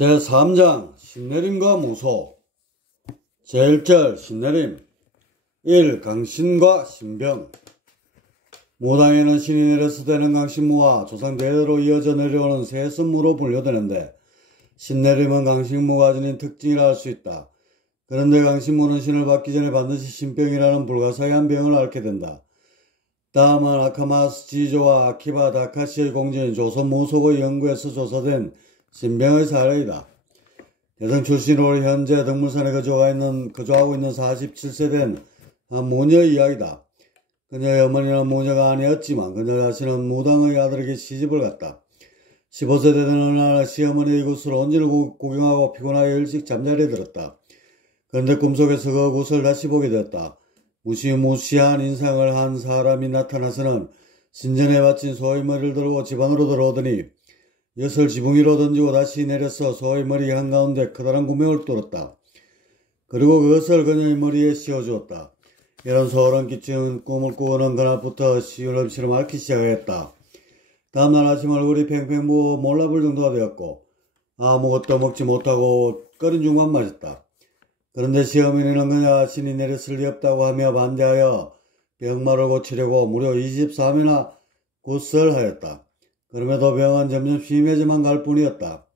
제3장 신내림과 무소. 제1절 신내림. 1. 강신과 신병. 무당에는 신이 내려서 되는 강신무와 조상 대대로 이어져 내려오는 세습무로 분류되는데, 신내림은 강신무가 지닌 특징이라 할 수 있다. 그런데 강신무는 신을 받기 전에 반드시 신병이라는 불가사의한 병을 앓게 된다. 다음은 아카마스 지조와 아키바 다카시의 공주인 조선 무속의 연구에서 조사된 신병의 사례이다. 여성 출신으로 현재 덕물산에 거주하고 있는 47세 된 한 모녀의 이야기다. 그녀의 어머니는 모녀가 아니었지만 그녀 자신은 무당의 아들에게 시집을 갔다. 15세 되던 어느 날 시어머니의 굿을 온지를 구경하고 피곤하여 일찍 잠자리에 들었다. 그런데 꿈속에서 그 굿을 다시 보게 되었다. 무시무시한 인상을 한 사람이 나타나서는 신전에 바친 소의 머리를 들고 집 안으로 들어오더니 엿을 지붕 위로 던지고 다시 내려서 소의 머리 한가운데 커다란 구멍을 뚫었다. 그리고 그것을 그녀의 머리에 씌워주었다. 이런 소름 끼치는 꿈을 꾸고는 그날부터 시름시름 앓기 시작했다. 다음날 아침 얼굴이 팽팽 부어 몰라볼 정도가 되었고 아무것도 먹지 못하고 끓인 죽만 마셨다. 그런데 시어머니는 그녀가 신이 내렸을 리 없다고 하며 반대하여 병마를 고치려고 무려 23회나 굿을 하였다. 그럼에도 병은 점점 심해져만 갈 뿐이었다.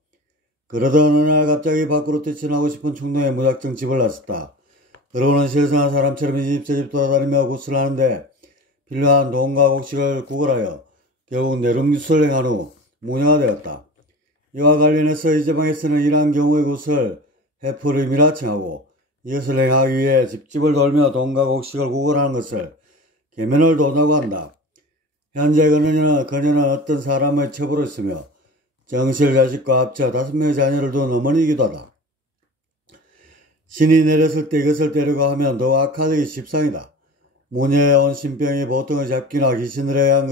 그러던 어느 날 갑자기 밖으로 뛰쳐나오고 싶은 충동에 무작정 집을 나섰다. 그러고는 실성한 사람처럼 이 집 저 집 돌아다니며 굿을 하는데 필요한 돈과 곡식을 구걸하여 결국 내lum굿을 행한 후 무녀가 되었다. 이와 관련해서 이 지방에서는 이러한 경우의 굿을 해프림이라 칭하고 이것을 행하기 위해 집집을 돌며 돈과 곡식을 구걸하는 것을 계면을 돈다고 한다. 현재 그녀는 어떤 사람의 첩으로 있으며 정실 자식과 합쳐 5명의 자녀를 둔 어머니이기도 하다. 신이 내렸을 때 이것을 때리고 하면 더 악화되기 십상이다. 무녀에 온 신병이 보통의 잡기나 귀신을 해한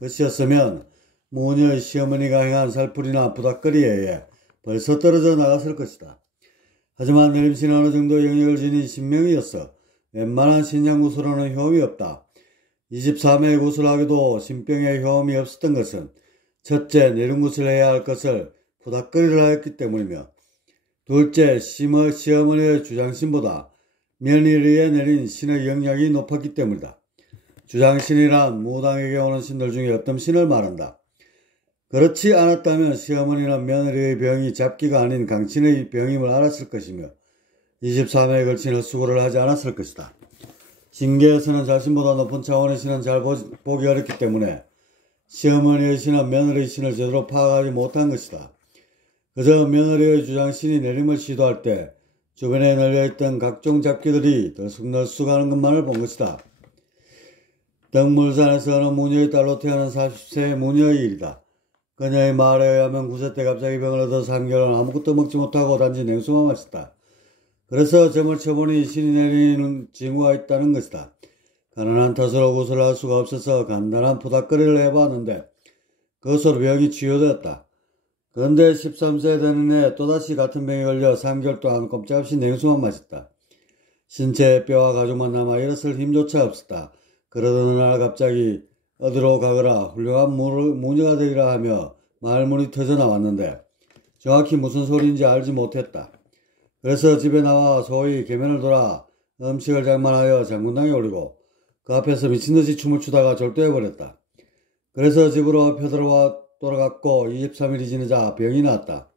것이었으면 무녀의 시어머니가 행한 살풀이나 부닥거리에 의해 벌써 떨어져 나갔을 것이다. 하지만 내림신은 어느 정도 영역을 지닌 신명이었어 웬만한 신장구슬로는 효험이 없다. 23회의 굿을 하기도 신병에 효험이 없었던 것은 첫째, 내림굿을 해야 할 것을 부닥거리를 하였기 때문이며 둘째, 시어머니의 주장신보다 며느리에 내린 신의 영향이 높았기 때문이다. 주장신이란 무당에게 오는 신들 중에 어떤 신을 말한다. 그렇지 않았다면 시어머니는 며느리의 병이 잡기가 아닌 강신의 병임을 알았을 것이며 23회에 걸친 헛수고를 하지 않았을 것이다. 신계에서는 자신보다 높은 차원의 신은 잘 보기 어렵기 때문에 시어머니의 신은 며느리의 신을 제대로 파악하지 못한 것이다. 그저 며느리의 주장신이 내림을 시도할 때 주변에 널려있던 각종 잡기들이 들쑥날쑥하는 것만을 본 것이다. 덕물산에서 어느 무녀의 딸로 태어난 40세의 무녀의 일이다. 그녀의 말에 의하면 9세 때 갑자기 병을 얻어 3개월은 아무것도 먹지 못하고 단지 냉수만 마셨다. 그래서 점을 쳐보니 신이 내리는 징후가 있다는 것이다. 가난한 탓으로 굿을 할 수가 없어서 간단한 부닥거리를 해봤는데 그것으로 병이 치유되었다. 그런데 13세 되는 해 또다시 같은 병에 걸려 3개월 동안 꼼짝없이 냉수만 마셨다. 신체에 뼈와 가죽만 남아 일어설 힘조차 없었다. 그러던 어느 날 갑자기 어디로 가거라 훌륭한 무녀가 되리라 하며 말문이 터져 나왔는데 정확히 무슨 소리인지 알지 못했다. 그래서 집에 나와 소위 계면을 돌아 음식을 장만하여 장군당에 올리고 그 앞에서 미친듯이 춤을 추다가 절도해버렸다. 그래서 집으로 돌아갔고 23일이 지나자 병이 나왔다.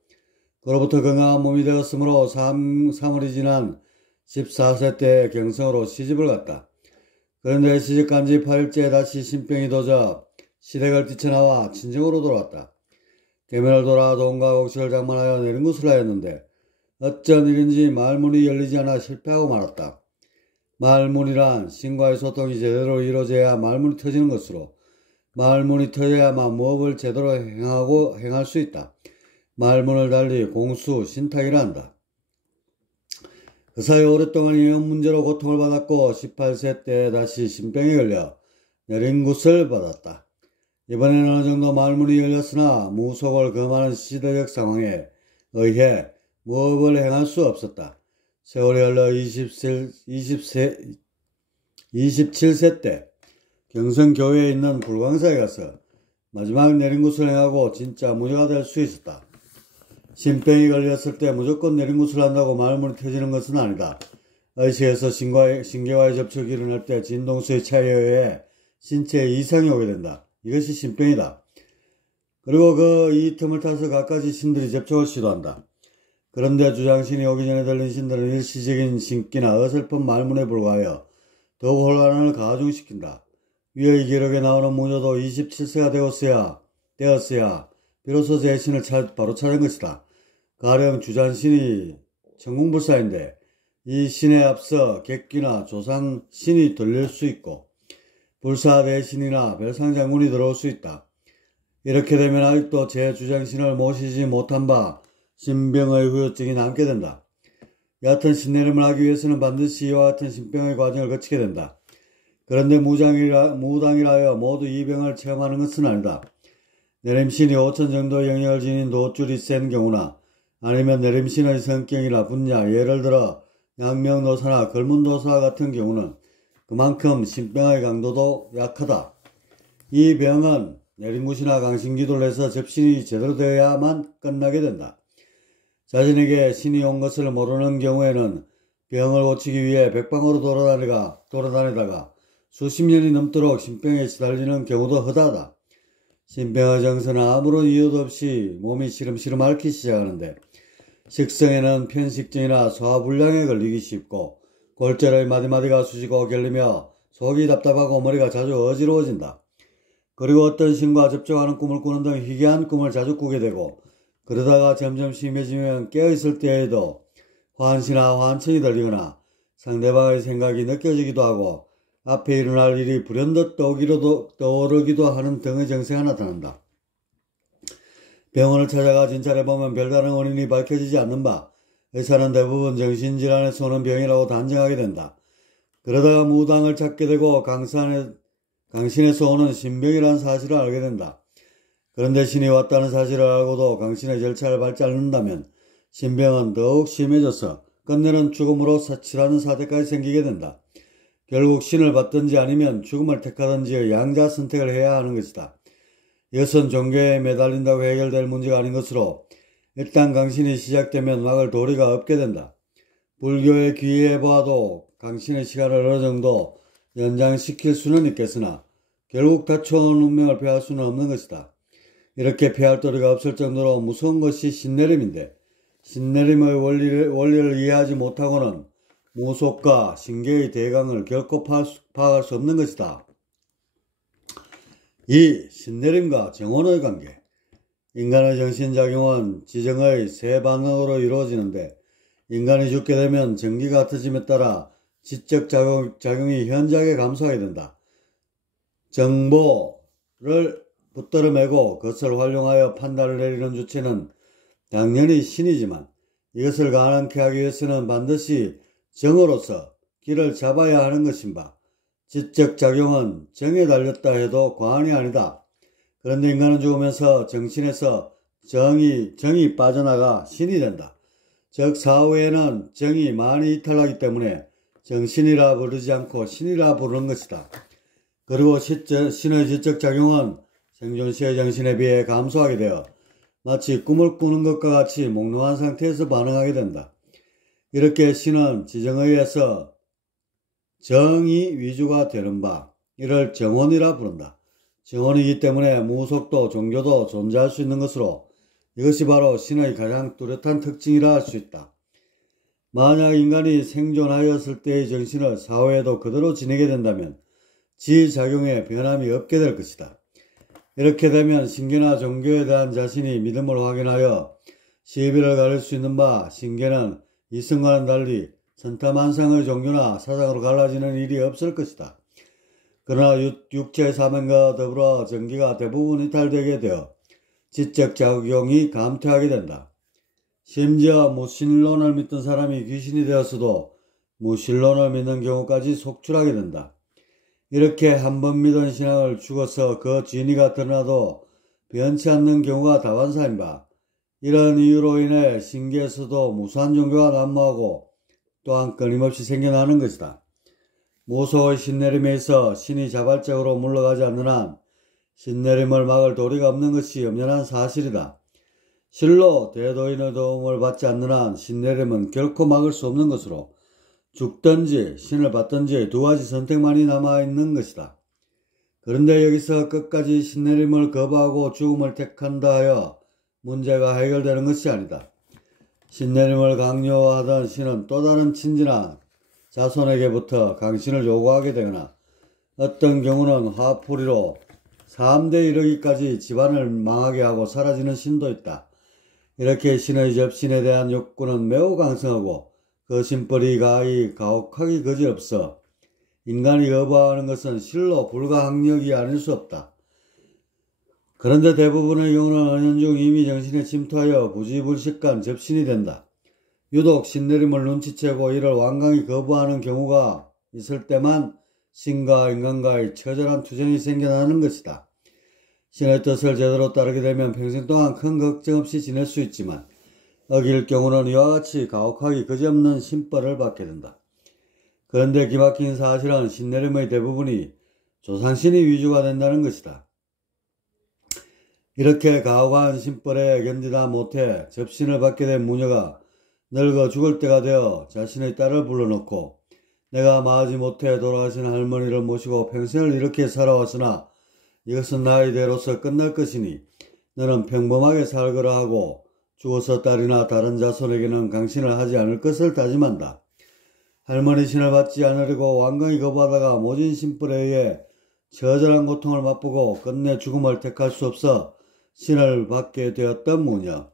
그로부터 건강한 몸이 되었으므로 3월이 지난 14세 때 경성으로 시집을 갔다. 그런데 시집간 지 8일째 다시 신병이 도져 시댁을 뛰쳐나와 친정으로 돌아왔다. 계면을 돌아 돈과 곡식을 장만하여 내린 굿을 하였는데 어쩐 일인지 말문이 열리지 않아 실패하고 말았다. 말문이란 신과의 소통이 제대로 이루어져야 말문이 터지는 것으로 말문이 터져야만 무업을 제대로 행할 수 있다. 말문을 달리 공수, 신탁이라 한다. 그 사이 오랫동안 이런 문제로 고통을 받았고 18세 때 다시 신병에 걸려 내린 굿을 받았다. 이번에는 어느 정도 말문이 열렸으나 무속을 금하는 시대적 상황에 의해 무업을 행할 수 없었다. 세월이 흘러 27세 때 경성교회에 있는 불광사에 가서 마지막 내린 굿을 행하고 진짜 무녀가 될 수 있었다. 신병이 걸렸을 때 무조건 내림굿을 한다고 말문이 터지는 것은 아니다. 의식에서 신경과의 접촉이 일어날 때 진동수의 차이에 의해 신체에 이상이 오게 된다. 이것이 신병이다. 그리고 이 틈을 타서 갖가지 신들이 접촉을 시도한다. 그런데 주장신이 오기 전에 들린 신들은 일시적인 신기나 어설픈 말문에 불과하여 더욱 혼란을 가중시킨다. 위의 기록에 나오는 무녀도 27세가 되었어야 비로소 제 신을 바로 찾은 것이다. 가령 주장신이 천궁불사인데 이 신에 앞서 객귀나 조상 신이 들릴 수 있고 불사 대신이나 별상장군이 들어올 수 있다. 이렇게 되면 아직도 제 주장신을 모시지 못한 바 신병의 후유증이 남게 된다. 얕은 신내림을 하기 위해서는 반드시 이와 같은 신병의 과정을 거치게 된다. 그런데 무당이라여 모두 이 병을 체험하는 것은 아니다. 내림신이 5천 정도의 영역을 지닌 노줄이 센 경우나 아니면 내림신의 성격이나 분야, 예를 들어 양명도사나 걸문도사 같은 경우는 그만큼 신병의 강도도 약하다. 이 병은 내림굿이나 강신기도를 해서 접신이 제대로 되어야만 끝나게 된다. 자신에게 신이 온 것을 모르는 경우에는 병을 고치기 위해 백방으로 돌아다니다가 수십 년이 넘도록 신병에 시달리는 경우도 허다하다. 신병의 정서는 아무런 이유도 없이 몸이 시름시름 앓기 시작하는데 식성에는 편식증이나 소화불량에 걸리기 쉽고 골절의 마디마디가 쑤시고 결리며 속이 답답하고 머리가 자주 어지러워진다. 그리고 어떤 신과 접촉하는 꿈을 꾸는 등 희귀한 꿈을 자주 꾸게 되고 그러다가 점점 심해지면 깨어있을 때에도 환시나 환청이 들리거나 상대방의 생각이 느껴지기도 하고 앞에 일어날 일이 불현듯 떠오르기도 하는 등의 증세가 나타난다. 병원을 찾아가 진찰해보면 별다른 원인이 밝혀지지 않는 바 의사는 대부분 정신질환에서 오는 병이라고 단정하게 된다. 그러다가 무당을 찾게 되고 강신에서 오는 신병이라는 사실을 알게 된다. 그런데 신이 왔다는 사실을 알고도 강신의 절차를 밟지 않는다면 신병은 더욱 심해져서 끝내는 죽음으로 치라는 사태까지 생기게 된다. 결국 신을 받든지 아니면 죽음을 택하든지의 양자 선택을 해야 하는 것이다. 이것은 종교에 매달린다고 해결될 문제가 아닌 것으로 일단 강신이 시작되면 막을 도리가 없게 된다. 불교에 귀의해보아도 강신의 시간을 어느 정도 연장시킬 수는 있겠으나 결국 닥쳐온 운명을 피할 수는 없는 것이다. 이렇게 피할 도리가 없을 정도로 무서운 것이 신내림인데 신내림의 원리를 이해하지 못하고는 무속과 신계의 대강을 결코 파악할 수 없는 것이다. 2. 신내림과 정원의 관계. 인간의 정신작용은 지정의 세 반응으로 이루어지는데 인간이 죽게 되면 전기가 트짐에 따라 지적 작용이 현저하게 감소하게 된다. 정보를 붙들어 매고 그것을 활용하여 판단을 내리는 주체는 당연히 신이지만 이것을 가능케 하기 위해서는 반드시 정으로서 길을 잡아야 하는 것인 바 지적 작용은 정에 달렸다 해도 과언이 아니다. 그런데 인간은 죽으면서 정신에서 정이 빠져나가 신이 된다. 즉 사후에는 정이 많이 이탈하기 때문에 정신이라 부르지 않고 신이라 부르는 것이다. 그리고 신의 지적 작용은 생존 시의 정신에 비해 감소하게 되어 마치 꿈을 꾸는 것과 같이 몽롱한 상태에서 반응하게 된다. 이렇게 신은 지정에 의해서 정이 위주가 되는 바 이를 정원이라 부른다. 정원이기 때문에 무속도 종교도 존재할 수 있는 것으로 이것이 바로 신의 가장 뚜렷한 특징이라 할 수 있다. 만약 인간이 생존하였을 때의 정신을 사후에도 그대로 지니게 된다면 지작용에 변함이 없게 될 것이다. 이렇게 되면 신계나 종교에 대한 자신이 믿음을 확인하여 시비를 가릴 수 있는 바 신계는 이승과는 달리 천타만상의 종교나 사상으로 갈라지는 일이 없을 것이다. 그러나 육체의 사명과 더불어 정기가 대부분 이탈되게 되어 지적 작용이 감퇴하게 된다. 심지어 무신론을 믿던 사람이 귀신이 되었어도 무신론을 믿는 경우까지 속출하게 된다. 이렇게 한 번 믿은 신앙을 죽어서 그 진위가 드러나도 변치 않는 경우가 다반사인 바 이런 이유로 인해 신계에서도 무수한 종교가 난무하고 또한 끊임없이 생겨나는 것이다. 무속의 신내림에 있어 신이 자발적으로 물러가지 않는 한 신내림을 막을 도리가 없는 것이 엄연한 사실이다. 실로 대도인의 도움을 받지 않는 한 신내림은 결코 막을 수 없는 것으로 죽든지 신을 받든지 두 가지 선택만이 남아있는 것이다. 그런데 여기서 끝까지 신내림을 거부하고 죽음을 택한다 하여 문제가 해결되는 것이 아니다. 신내림을 강요하던 신은 또 다른 친지나 자손에게부터 강신을 요구하게 되거나 어떤 경우는 화풀이로 3대 이르기까지 집안을 망하게 하고 사라지는 신도 있다. 이렇게 신의 접신에 대한 욕구는 매우 강성하고 그 신벌이 가혹하기 그지없어 인간이 거부하는 것은 실로 불가항력이 아닐 수 없다. 그런데 대부분의 경우는 은연중 이미 정신에 침투하여 부지불식간 접신이 된다. 유독 신내림을 눈치채고 이를 완강히 거부하는 경우가 있을 때만 신과 인간과의 처절한 투쟁이 생겨나는 것이다. 신의 뜻을 제대로 따르게 되면 평생 동안 큰 걱정 없이 지낼 수 있지만 어길 경우는 이와 같이 가혹하기 그지없는 신벌을 받게 된다. 그런데 기막힌 사실은 신내림의 대부분이 조상신이 위주가 된다는 것이다. 이렇게 가혹한 신벌에 견디다 못해 접신을 받게 된 무녀가 늙어 죽을 때가 되어 자신의 딸을 불러놓고 내가 마지못해 돌아가신 할머니를 모시고 평생을 이렇게 살아왔으나 이것은 나의 대로서 끝날 것이니 너는 평범하게 살거라 하고 죽어서 딸이나 다른 자손에게는 강신을 하지 않을 것을 다짐한다. 할머니 신을 받지 않으려고 완강히 거부하다가 모진 신벌에 의해 처절한 고통을 맛보고 끝내 죽음을 택할 수 없어 신을 받게 되었던 무녀.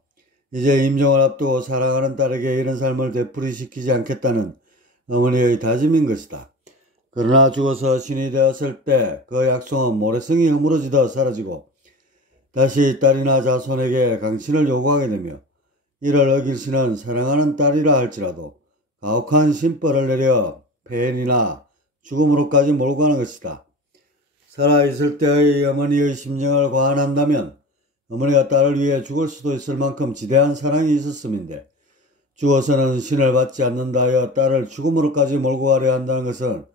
이제 임종을 앞두고 사랑하는 딸에게 이런 삶을 되풀이시키지 않겠다는 어머니의 다짐인 것이다. 그러나 죽어서 신이 되었을 때 그 약속은 모래성이 허물어지듯 사라지고 다시 딸이나 자손에게 강신을 요구하게 되며 이를 어길 신은 사랑하는 딸이라 할지라도 가혹한 신벌을 내려 폐인이나 죽음으로까지 몰고 가는 것이다. 살아있을 때의 어머니의 심정을 고안한다면 어머니가 딸을 위해 죽을 수도 있을 만큼 지대한 사랑이 있었음인데 죽어서는 신을 받지 않는다 하여 딸을 죽음으로까지 몰고 가려 한다는 것은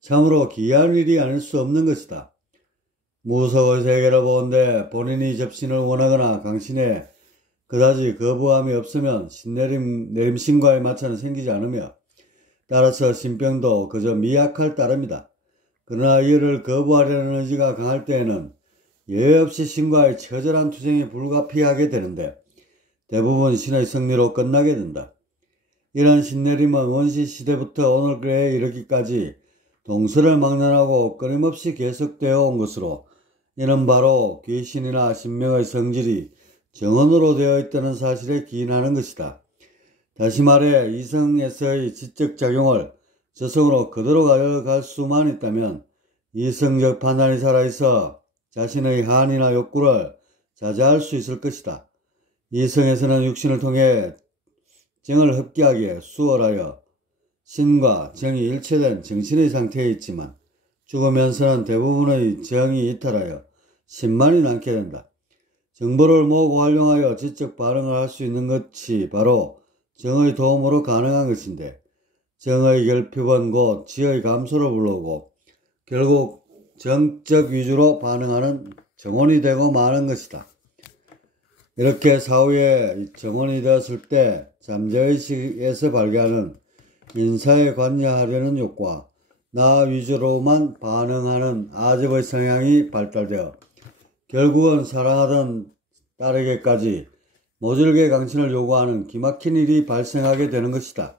참으로 기이한 일이 아닐 수 없는 것이다. 무속의 세계를 보는데 본인이 접신을 원하거나 강신에 그다지 거부함이 없으면 내림신과의 마찰은 생기지 않으며 따라서 신병도 그저 미약할 따름이다. 그러나 이를 거부하려는 의지가 강할 때에는 예외 없이 신과의 처절한 투쟁이 불가피하게 되는데 대부분 신의 승리로 끝나게 된다. 이런 신내림은 원시시대부터 오늘에 이르기까지 동서를 막론하고 끊임없이 계속되어 온 것으로 이는 바로 귀신이나 신명의 성질이 정원으로 되어 있다는 사실에 기인하는 것이다. 다시 말해 이성에서의 지적작용을 저성으로 그대로 가져갈 수만 있다면 이성적 판단이 살아있어 자신의 한이나 욕구를 자제할 수 있을 것이다. 이성에서는 육신을 통해 정을 흡기하기에 수월하여 신과 정이 일체된 정신의 상태에 있지만 죽으면서는 대부분의 정이 이탈하여 신만이 남게 된다. 정보를 모으고 활용하여 지적 반응을 할 수 있는 것이 바로 정의 도움으로 가능한 것인데 정의 결핍은 곧 지의 감소를 불러오고 결국 정적 위주로 반응하는 정원이 되고 마는 것이다. 이렇게 사후에 정원이 되었을 때 잠재의식에서 발견하는 인사에 관여하려는 욕구와 나 위주로만 반응하는 아집의 성향이 발달되어 결국은 사랑하던 딸에게까지 모질게 강신을 요구하는 기막힌 일이 발생하게 되는 것이다.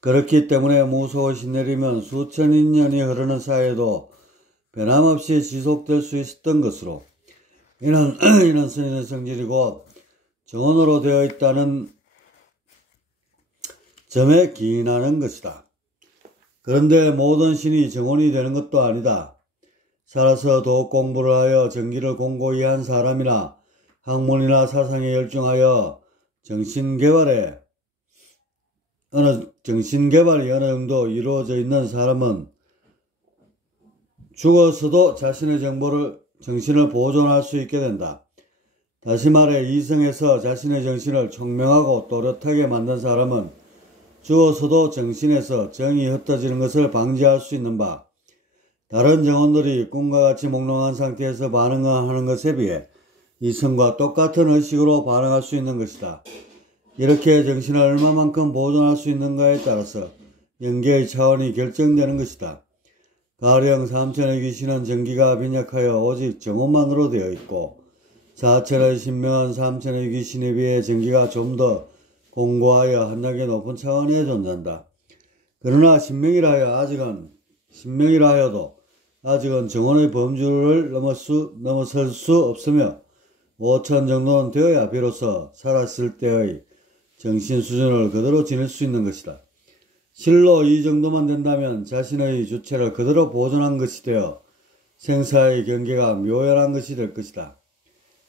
그렇기 때문에 무속의 신내림은 수천인 년이 흐르는 사이에도 변함없이 지속될 수 있었던 것으로 이는 스님의 성질이 곧 정원으로 되어 있다는 점에 기인하는 것이다. 그런데 모든 신이 정원이 되는 것도 아니다. 살아서 도업 공부를 하여 정기를 공고히 한 사람이나 학문이나 사상에 열중하여 정신개발이 어느 정도 이루어져 있는 사람은 죽어서도 자신의 정신을 보존할 수 있게 된다. 다시 말해 이성에서 자신의 정신을 총명하고 또렷하게 만든 사람은 죽어서도 정신에서 정이 흩어지는 것을 방지할 수 있는 바 다른 정원들이 꿈과 같이 몽롱한 상태에서 반응하는 것에 비해 이성과 똑같은 의식으로 반응할 수 있는 것이다. 이렇게 정신을 얼마만큼 보존할 수 있는가에 따라서 영계의 차원이 결정되는 것이다. 가령 삼천의 귀신은 전기가 빈약하여 오직 정오만으로 되어 있고, 사천의 신명은 삼천의 귀신에 비해 전기가 좀 더 공고하여 한량의 높은 차원에 존재한다. 그러나 신명이라 하여도 아직은 정원의 범주를 넘어설 수 없으며 5천 정도는 되어야 비로소 살았을 때의 정신 수준을 그대로 지닐 수 있는 것이다. 실로 이 정도만 된다면 자신의 주체를 그대로 보존한 것이 되어 생사의 경계가 묘연한 것이 될 것이다.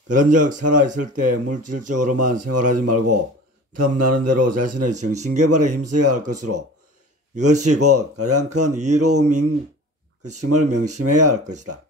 그런즉 살아있을 때 물질적으로만 생활하지 말고 틈나는 대로 자신의 정신개발에 힘써야 할 것으로 이것이 곧 가장 큰 이로움인 것임을 명심해야 할 것이다.